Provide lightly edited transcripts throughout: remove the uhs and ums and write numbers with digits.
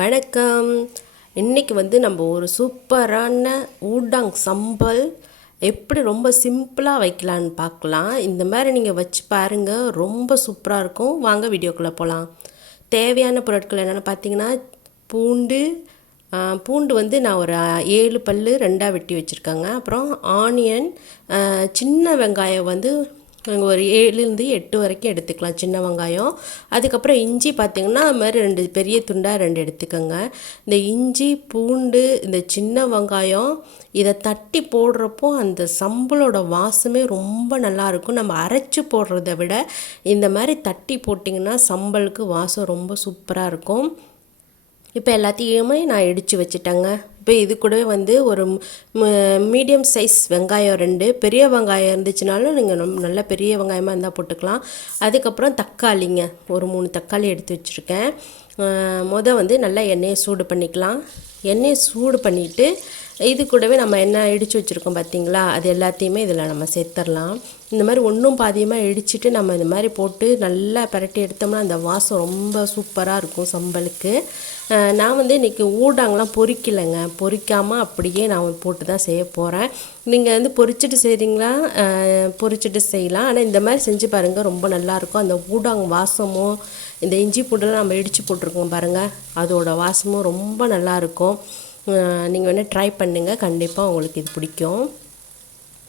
வணக்கம். இன்றைக்கி வந்து நம்ம ஒரு சூப்பரான ஊடாங் சம்பல் எப்படி ரொம்ப சிம்பிளாக வைக்கலான்னு பார்க்கலாம். இந்த மாதிரி நீங்கள் வச்சு பாருங்கள், ரொம்ப சூப்பராக இருக்கும். வாங்க வீடியோக்குள்ளே போகலாம். தேவையான பொருட்கள் என்னென்னு பார்த்தீங்கன்னா, பூண்டு பூண்டு வந்து நான் ஒரு 7 பல் 2ஆக வெட்டி வச்சுருக்கேங்க. அப்புறம் ஆனியன், சின்ன வெங்காயம் வந்து ஒரு 7லேருந்து 8 வரைக்கும் எடுத்துக்கலாம், சின்ன வெங்காயம். அதுக்கப்புறம் இஞ்சி பார்த்திங்கன்னா அது மாதிரி 2 பெரிய துண்டாக 2 எடுத்துக்கோங்க. இந்த இஞ்சி, பூண்டு, இந்த சின்ன வெங்காயம் இதை தட்டி போடுறப்போ அந்த சம்பளோட வாசமே ரொம்ப நல்லாயிருக்கும். நம்ம அரைச்சி போடுறத விட இந்த மாதிரி தட்டி போட்டிங்கன்னா சம்பளுக்கு வாசம் ரொம்ப சூப்பராக இருக்கும். இப்போ எல்லாத்தையுமே நான் இடித்து வச்சுட்டேங்க. இப்போ இது கூடவே வந்து ஒரு மீடியம் சைஸ் வெங்காயம் 2, பெரிய வெங்காயம் இருந்துச்சுனாலும் நீங்கள் நல்ல பெரிய வெங்காயமாக இருந்தால் போட்டுக்கலாம். அதுக்கப்புறம் தக்காளிங்க, ஒரு 3 தக்காளி எடுத்து வச்சுருக்கேன். வந்து நல்லா எண்ணெயை சூடு பண்ணிக்கலாம். எண்ணெயை சூடு பண்ணிவிட்டு இது கூடவே நம்ம என்ன இடித்து வச்சுருக்கோம் பார்த்திங்களா, அது எல்லாத்தையுமே இதில் நம்ம சேர்த்துடலாம். இந்த மாதிரி ஒன்றும் பாதியமாக இடிச்சிட்டு நம்ம இந்த மாதிரி போட்டு நல்லா பரட்டி எடுத்தோம்னா அந்த வாசம் ரொம்ப சூப்பராக இருக்கும் சம்பலுக்கு. நான் வந்து இன்றைக்கி ஊடாங்கலாம் பொரிக்கலைங்க, பொரிக்காமல் அப்படியே நான் போட்டு தான் செய்ய போகிறேன். நீங்கள் வந்து பொரிச்சிட்டு செய்கிறீங்களா, பொரிச்சிட்டு செய்யலாம். ஆனால் இந்த மாதிரி செஞ்சு பாருங்கள், ரொம்ப நல்லாயிருக்கும். அந்த ஊடாங் வாசமும் இந்த இஞ்சி பூண்டெல்லாம் நம்ம இடித்து போட்டிருக்கோம் பாருங்கள், அதோட வாசமும் ரொம்ப நல்லாயிருக்கும். நீங்கள் வேணால் ட்ரை பண்ணுங்கள், கண்டிப்பாக உங்களுக்கு இது பிடிக்கும்.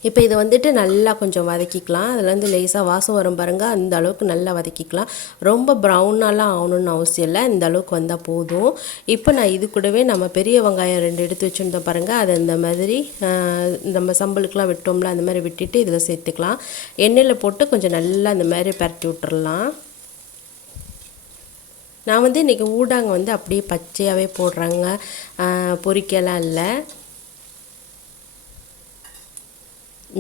இப்போ இதை வந்துட்டு நல்லா கொஞ்சம் வதக்கிக்கலாம். அதில் வந்து லேசாக வாசம் வரும் பாருங்கள், அந்த அளவுக்கு நல்லா வதக்கிக்கலாம். ரொம்ப ப்ரௌனாலாம் ஆகணுன்னு அவசியம் இல்லை, இந்த அளவுக்கு வந்தால் போதும். இப்போ நான் இது கூடவே நம்ம பெரிய வெங்காயம் 2 எடுத்து வச்சுருந்தோம் பாருங்கள், அதை இந்த மாதிரி நம்ம சம்பளுக்கெலாம் விட்டோம்ல அந்த மாதிரி விட்டுட்டு இதில் சேர்த்துக்கலாம். எண்ணெயில் போட்டு கொஞ்சம் நல்லா இந்த மாதிரி பரட்டி விட்டுறலாம். நான் வந்து இன்றைக்கி ஊடாங்க வந்து அப்படியே பச்சையாகவே போடுறாங்க, பொரிக்கலாம் இல்லை.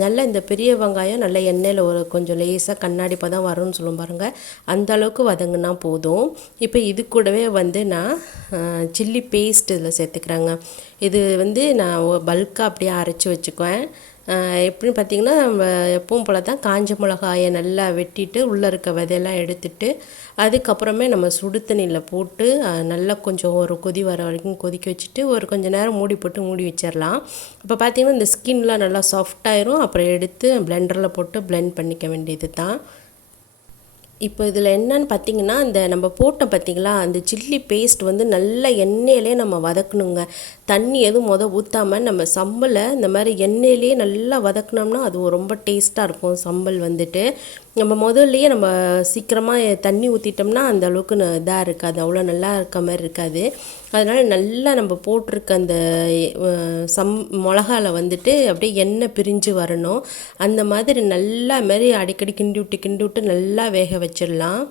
நல்லா இந்த பெரிய வெங்காயம் நல்லா எண்ணெயில் ஒரு கொஞ்சம் லேசாக கண்ணாடி பதம் வரும்னு சொல்லும் பாருங்கள், அந்த அளவுக்கு வதங்கினா போதும். இப்போ இது கூடவே வந்து நான் சில்லி பேஸ்ட் இதில் சேர்த்துக்கிறேங்க. இது வந்து நான் பல்காக அப்படியே அரைச்சி வச்சுக்குவேன். எப்படின்னு பார்த்திங்கன்னா, நம்ம எப்பவும் போல் தான் காஞ்ச மிளகாயை நல்லா வெட்டிட்டு உள்ளே இருக்க விதையெல்லாம் எடுத்துட்டு அதுக்கப்புறமே நம்ம சுடு தண்ணியில் போட்டு நல்லா கொஞ்சம் ஒரு கொதி வர வரைக்கும் கொதிக்க வச்சுட்டு ஒரு கொஞ்சம் நேரம் மூடி போட்டு மூடி வச்சிடலாம். இப்போ பார்த்திங்கன்னா இந்த ஸ்கின்லாம் நல்லா சாஃப்டாயிரும். அப்புறம் எடுத்து பிளெண்டரில் போட்டு பிளெண்ட் பண்ணிக்க வேண்டியது தான். இப்போ இதில் என்னன்னு பார்த்திங்கன்னா, இந்த நம்ம போட்டோம் பார்த்திங்களா, அந்த சில்லி பேஸ்ட் வந்து நல்ல எண்ணெயிலே நம்ம வதக்கணுங்க. தண்ணி எதுவும் ஊற்றாமல் நம்ம சம்பலை இந்த மாதிரி எண்ணெயிலே நல்லா வதக்கினோம்னா அது ரொம்ப டேஸ்ட்டாக இருக்கும். சம்பல் வந்துட்டு நம்ம முதல்லையே நம்ம சீக்கிரமாக தண்ணி ஊற்றிட்டோம்னா அந்த அளவுக்கு இதாக இருக்காது, அவ்வளோ நல்லா இருக்க மாதிரி இருக்காது. அதனால் நல்லா நம்ம போட்டிருக்க அந்த மிளகாவில் வந்துட்டு அப்படியே எண்ணெய் பிரிஞ்சு வரணும். அந்த மாதிரி நல்லா மாதிரி அடிக்கடி கிண்டி விட்டு நல்லா வேக வச்சிடலாம்.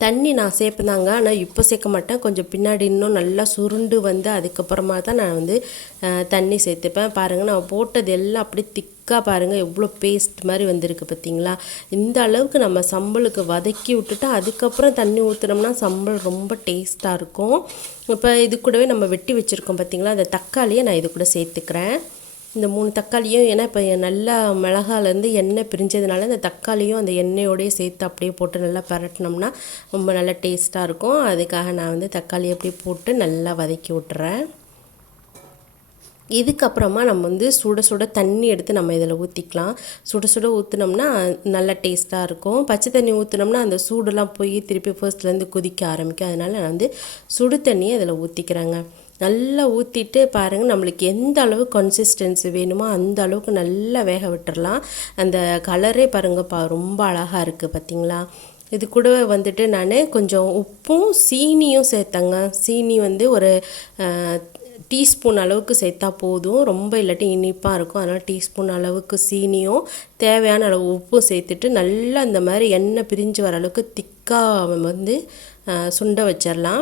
தண்ணி நான் சேர்ப்பேதாங்க, ஆனால் இப்போ சேர்க்க மாட்டேன். கொஞ்சம் பின்னாடி இன்னும் நல்லா சுருண்டு வந்து அதுக்கப்புறமா தான் நான் வந்து தண்ணி சேர்த்துப்பேன். பாருங்கள், நான் போட்டது எல்லாம் அப்படியே திக்காக பாருங்கள் எவ்வளோ பேஸ்ட் மாதிரி வந்திருக்கு பார்த்திங்களா. இந்த அளவுக்கு நம்ம சம்பளுக்கு வதக்கி விட்டுட்டு அதுக்கப்புறம் தண்ணி ஊற்றுனோம்னா சம்பல் ரொம்ப டேஸ்ட்டாக இருக்கும். இப்போ இது கூடவே நம்ம வெட்டி வச்சுருக்கோம் பார்த்திங்களா, அந்த தக்காளியை நான் இது கூட சேர்த்துக்கிறேன். இந்த 3 தக்காளியும், ஏன்னா இப்போ நல்லா மிளகாலேருந்து எண்ணெய் பிரிஞ்சதுனால இந்த தக்காளியும் அந்த எண்ணெயோடையே சேர்த்து அப்படியே போட்டு நல்லா பரட்டினோம்னா ரொம்ப நல்லா டேஸ்ட்டாக இருக்கும். அதுக்காக நான் வந்து தக்காளியை அப்படியே போட்டு நல்லா வதக்கி விட்டுறேன். இதுக்கப்புறமா நம்ம வந்து சுட சுட தண்ணி எடுத்து நம்ம இதில் ஊற்றிக்கலாம். சுட சுட ஊற்றினோம்னா நல்லா டேஸ்ட்டாக இருக்கும். பச்சை தண்ணி ஊற்றினோம்னா அந்த சூடெல்லாம் போய் திருப்பி ஃபர்ஸ்ட்லேருந்து கொதிக்க ஆரம்பிக்கும். அதனால் நான் வந்து சுடு தண்ணியை அதில் ஊற்றிக்கிறேங்க. நல்லா ஊற்றிட்டு பாருங்கள், நம்மளுக்கு எந்த அளவு கன்சிஸ்டன்சி வேணுமோ அந்த அளவுக்கு நல்லா வேக விட்டுடலாம். அந்த கலரே பாருங்கள் ரொம்ப அழகாக இருக்குது பார்த்திங்களா. இது கூட வந்துட்டு நான் கொஞ்சம் உப்பும் சீனியும் சேர்த்தேங்க. சீனி வந்து ஒரு டீஸ்பூன் அளவுக்கு சேர்த்தா போதும், ரொம்ப இல்லாட்டி இனிப்பாக இருக்கும். அதனால் டீஸ்பூன் அளவுக்கு சீனியும் தேவையான அளவு உப்பும் சேர்த்துட்டு நல்லா அந்த மாதிரி எண்ணெய் பிரிஞ்சு வர அளவுக்கு திக்காக வந்து சுண்ட வச்சிடலாம்.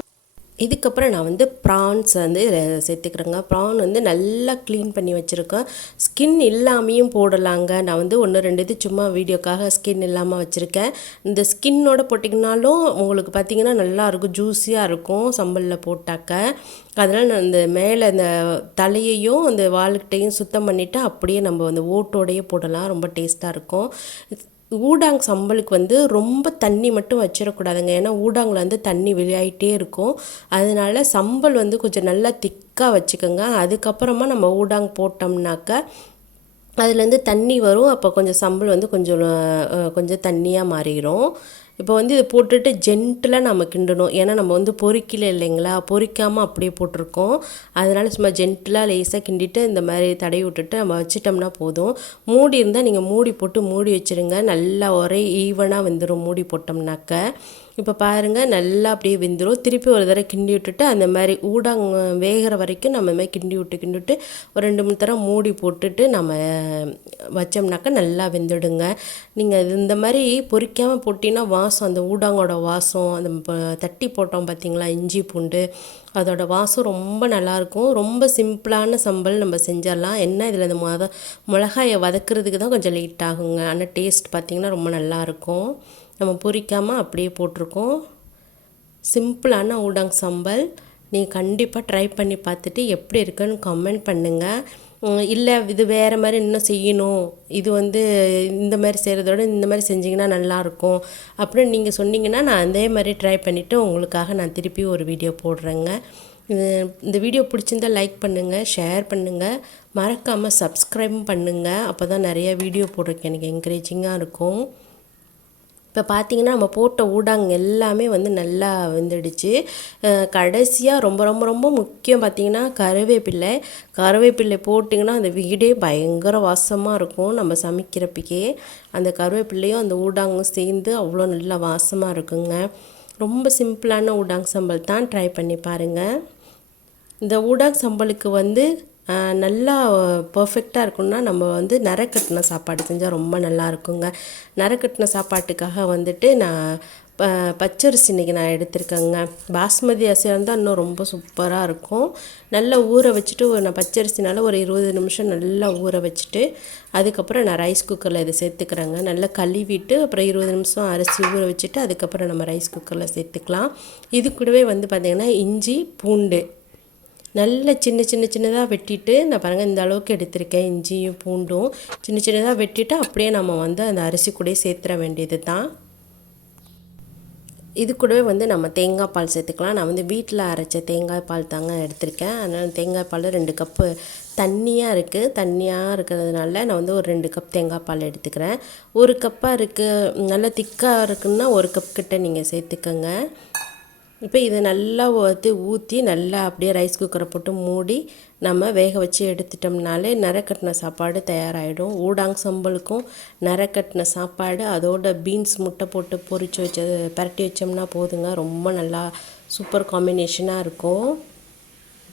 இதுக்கப்புறம் நான் வந்து ப்ரான்ஸ் வந்து சேர்த்துக்கிறேங்க. ப்ரான் வந்து நல்லா க்ளீன் பண்ணி வச்சுருக்கேன். ஸ்கின் இல்லாமையும் போடலாங்க. நான் வந்து 1-2 இது சும்மா வீடியோக்காக ஸ்கின் இல்லாமல் வச்சுருக்கேன். இந்த ஸ்கின்னோட போட்டிங்கனாலும் உங்களுக்கு பார்த்திங்கன்னா நல்லாயிருக்கும், ஜூஸியாக இருக்கும் சம்பலில் போட்டாக்க. அதனால் நான் இந்த மேலே இந்த தலையையும் அந்த வால்கிட்டையும் சுத்தம் பண்ணிவிட்டு அப்படியே நம்ம அந்த ஓட்டோடையே போடலாம், ரொம்ப டேஸ்ட்டாக இருக்கும். ஊடாங் சம்பலுக்கு வந்து ரொம்ப தண்ணி மட்டும் வச்சிடக்கூடாதுங்க. ஏன்னா ஊடாங்கில் வந்து தண்ணி வெளியாகிட்டே இருக்கும். அதனால சம்பல் வந்து கொஞ்சம் நல்லா திக்காக வச்சுக்கோங்க. அதுக்கப்புறமா நம்ம ஊடாங் போட்டோம்னாக்கா அதுலேருந்து தண்ணி வரும். அப்போ கொஞ்சம் சம்பல் வந்து கொஞ்சம் தண்ணியாக மாறிடும். இப்போ வந்து இதை போட்டுட்டு ஜென்டிலாக நம்ம கிண்டணும். ஏன்னா நம்ம வந்து பொரிக்கல இல்லைங்களா, பொரிக்காமல் அப்படியே போட்டிருக்கோம். அதனால் சும்மா ஜென்டிலாக லேசாக கிண்டிட்டு இந்த மாதிரி தடவி விட்டுட்டு நம்ம வச்சிட்டோம்னா போதும். மூடி இருந்தால் நீங்கள் மூடி போட்டு மூடி வச்சுருங்க. நல்லா ஒரே ஈவனாக வெந்துடும் மூடி போட்டோம்னாக்க. இப்போ பாருங்கள் நல்லா அப்படியே வெந்துடும். திருப்பி ஒரு தடவை கிண்டி விட்டுட்டு அந்த மாதிரி ஊடாங் வேகிற வரைக்கும் நம்ம மாதிரி கிண்டி விட்டு ஒரு 2-3 தடவை மூடி போட்டுட்டு நம்ம வச்சோம்னாக்கா நல்லா வெந்துடுங்க. நீங்கள் இந்த மாதிரி பொரிக்காமல் போட்டிங்கன்னா வாசம், அந்த ஊடாங்கோட வாசம், அந்த தட்டி போட்டோம் பார்த்தீங்களா இஞ்சி பூண்டு, அதோட வாசம் ரொம்ப நல்லாயிருக்கும். ரொம்ப சிம்பிளான சம்பல் நம்ம செஞ்சிடலாம். என்ன இதில் இந்த மிளகாயை வதக்கிறதுக்கு தான் கொஞ்சம் லேட் ஆகுங்க. ஆனால் டேஸ்ட் பார்த்திங்கன்னா ரொம்ப நல்லாயிருக்கும். நம்ம பொரிக்காமல் அப்படியே போட்டிருக்கோம். சிம்பிளான ஊடாங் சம்பல் நீங்கள் கண்டிப்பாக ட்ரை பண்ணி பார்த்துட்டு எப்படி இருக்குன்னு கமெண்ட் பண்ணுங்கள். இல்லை இது வேறு மாதிரி இன்னும் செய்யணும், இது வந்து இந்த மாதிரி செய்கிறதோட இந்த மாதிரி செஞ்சிங்கன்னா நல்லாயிருக்கும் அப்படின்னு நீங்கள் சொன்னீங்கன்னா நான் அதே மாதிரி ட்ரை பண்ணிவிட்டு உங்களுக்காக நான் திருப்பி ஒரு வீடியோ போடுறேங்க. இந்த வீடியோ பிடிச்சிருந்தால் லைக் பண்ணுங்கள், ஷேர் பண்ணுங்கள், மறக்காமல் சப்ஸ்கிரைபும் பண்ணுங்கள். அப்போ தான் நிறைய வீடியோ போடுறதுக்கு எனக்கு என்கரேஜிங்காக இருக்கும். இப்போ பார்த்திங்கன்னா நம்ம போட்ட ஊடாங் எல்லாமே வந்து நல்லா வெந்துடுச்சு. கடைசியாக ரொம்ப ரொம்ப ரொம்ப முக்கியம் பார்த்திங்கன்னா கருவேப்பிலை போட்டிங்கன்னா அந்த வீடே பயங்கர வாசமாக இருக்கும். நம்ம சமைக்கிறப்பக்கே அந்த கருவேப்பிலையும் அந்த ஊடாங்கும் சேர்ந்து அவ்வளோ நல்லா வாசமாக இருக்குங்க. ரொம்ப சிம்பிளான ஊடாங் சம்பல் தான், ட்ரை பண்ணி பாருங்கள். இந்த ஊடாங் சம்பலுக்கு வந்து நல்லா பர்ஃபெக்டாக இருக்குன்னா நம்ம வந்து நரக்கட்டின சாப்பாடு செஞ்சால் ரொம்ப நல்லா இருக்குங்க. நரக்கட்டின சாப்பாட்டுக்காக வந்துட்டு நான் பச்சரிசி இன்றைக்கி நான் எடுத்திருக்கேங்க. பாஸ்மதி அரிசியாக இருந்தால் இன்னும் ரொம்ப சூப்பராக இருக்கும். நல்லா ஊற வச்சுட்டு நான் பச்சரிசினால ஒரு 20 நிமிஷம் நல்லா ஊற வச்சுட்டு அதுக்கப்புறம் நான் ரைஸ் குக்கரில் இதை சேர்த்துக்கிறேங்க. நல்லா கழுவிட்டு அப்புறம் 20 நிமிஷம் அரிசி ஊற வச்சுட்டு அதுக்கப்புறம் நம்ம ரைஸ் குக்கரில் சேர்த்துக்கலாம். இது கூடவே வந்து பார்த்திங்கன்னா இஞ்சி பூண்டு நல்ல சின்னதாக வெட்டிட்டு, நான் பாருங்கள் இந்த அளவுக்கு எடுத்திருக்கேன். இஞ்சியும் பூண்டும் சின்னதாக வெட்டிட்டு அப்படியே நம்ம வந்து அந்த அரிசி கூட சேர்த்துற வேண்டியது தான். இது கூடவே வந்து நம்ம தேங்காய் பால் சேர்த்துக்கலாம். நான் வந்து வீட்டில் அரைச்ச தேங்காய் பால் தாங்க எடுத்திருக்கேன். அதனால் தேங்காய் பால் 2 கப்பு தண்ணியாக இருக்கிறதுனால நான் வந்து ஒரு 2 கப் தேங்காய் பால் எடுத்துக்கிறேன். 1 கப்பாக இருக்குது, நல்லா திக்காக இருக்குன்னா 1 கப் கிட்ட நீங்கள் சேர்த்துக்கோங்க. இப்போ இதை நல்லா ஊற்றி நல்லா அப்படியே ரைஸ் குக்கரை போட்டு மூடி நம்ம வேக வச்சு எடுத்துட்டோம்னாலே நரக்கட்டின சாப்பாடு தயாராகிடும். ஊடாங் சம்பலுக்கும் நரக்கட்டின சாப்பாடு அதோட பீன்ஸ் முட்டை போட்டு பரட்டி வச்சோம்னா போதுங்க. ரொம்ப நல்லா சூப்பர் காம்பினேஷனாக இருக்கும்.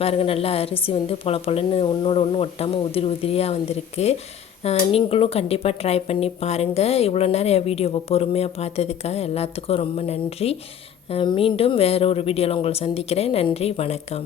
பாருங்கள் நல்லா அரிசி வந்து பொலன்னு ஒன்றோட ஒன்று ஒட்டாமல் உதிரியாக வந்திருக்கு. நீங்களும் கண்டிப்பாக ட்ரை பண்ணி பாருங்கள். இவ்வளோ நேரம் என் வீடியோவை பொறுமையாக பார்த்ததுக்காக எல்லாத்துக்கும் ரொம்ப நன்றி. மீண்டும் வேறு ஒரு வீடியோவில் உங்களை சந்திக்கிறேன். நன்றி, வணக்கம்.